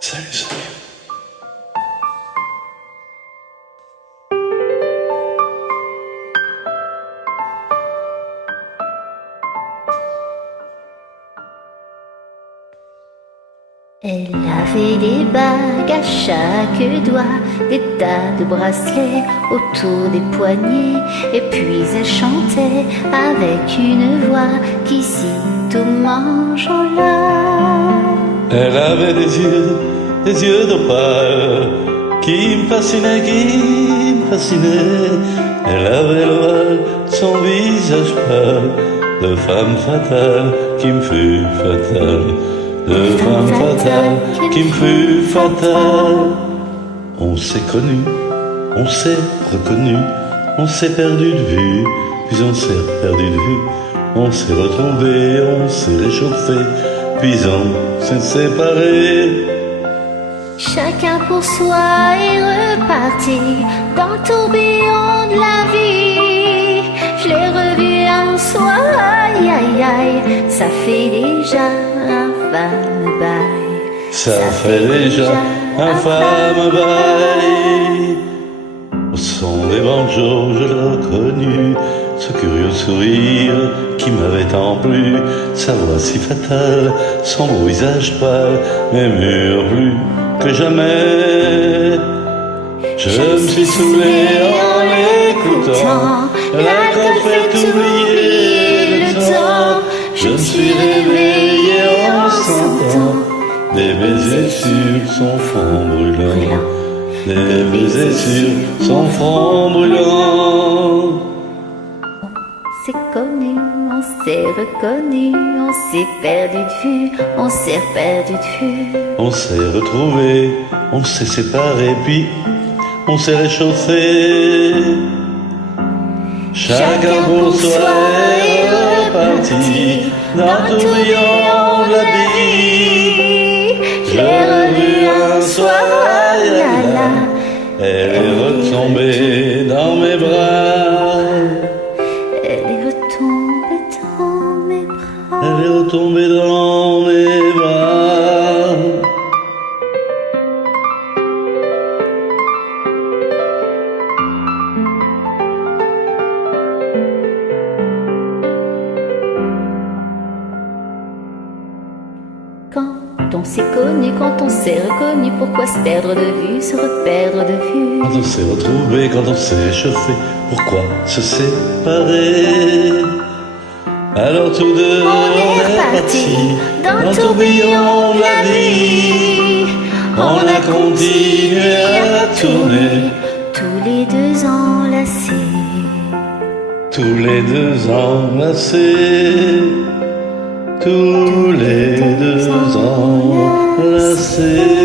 Salut, salut. Elle avait des bagues à chaque doigt, des tas de bracelets autour des poignets, et puis elle chantait avec une voix qui sitôt m'enjôla. Elle avait des yeux d'opale qui me fascinaient. Elle avait l'ovale de son visage pâle, de femme fatale qui me fut fatale, de femme fatale qui me fut fatale. On s'est connus, on s'est reconnus, on s'est perdu de vue, puis on s'est perdu de vue. On s'est retrouvés, on s'est réchauffé, puis on s'est séparés. Chacun pour soi est reparti dans le tourbillon de la vie. Je l'ai revu un soir, aïe aïe aïe, ça fait déjà un fameux bail. Ça fait déjà un fameux bail. Au son des banjos, je l'ai reconnu, ce curieux sourire qui m'avait tant plu, sa voix si fatale, son beau visage pâle, mais mûr plus que jamais. Je me suis saoulé en l'écoutant, l'alcool fait oublier le temps. Je me suis réveillé en sentant des baisers sur son front brûlant, des baisers sur son front brûlant. On s'est connu, on s'est reconnu, on s'est perdu de vue, on s'est perdu de vue. On s'est retrouvés, on s'est séparés, puis on s'est réchauffés. Chacun pour soi est reparti dans le tourbillon de la vie. Je l'ai revu un soir, aïe, aïe, aïe. Elle est retombée dans mes bras. Elle est retombée dans mes bras. Elle est retombée dans mes bras. Quand on s'est connu, quand on s'est reconnu, pourquoi se perdre de vue, se reperdre de vue? Quand on s'est retrouvés, quand on s'est réchauffé, pourquoi se séparer? Alors tous deux on est partis dans le tourbillon de la vie. On a continué à tourner, tous les deux enlacés. tous les deux enlacés, tous les deux enlacés.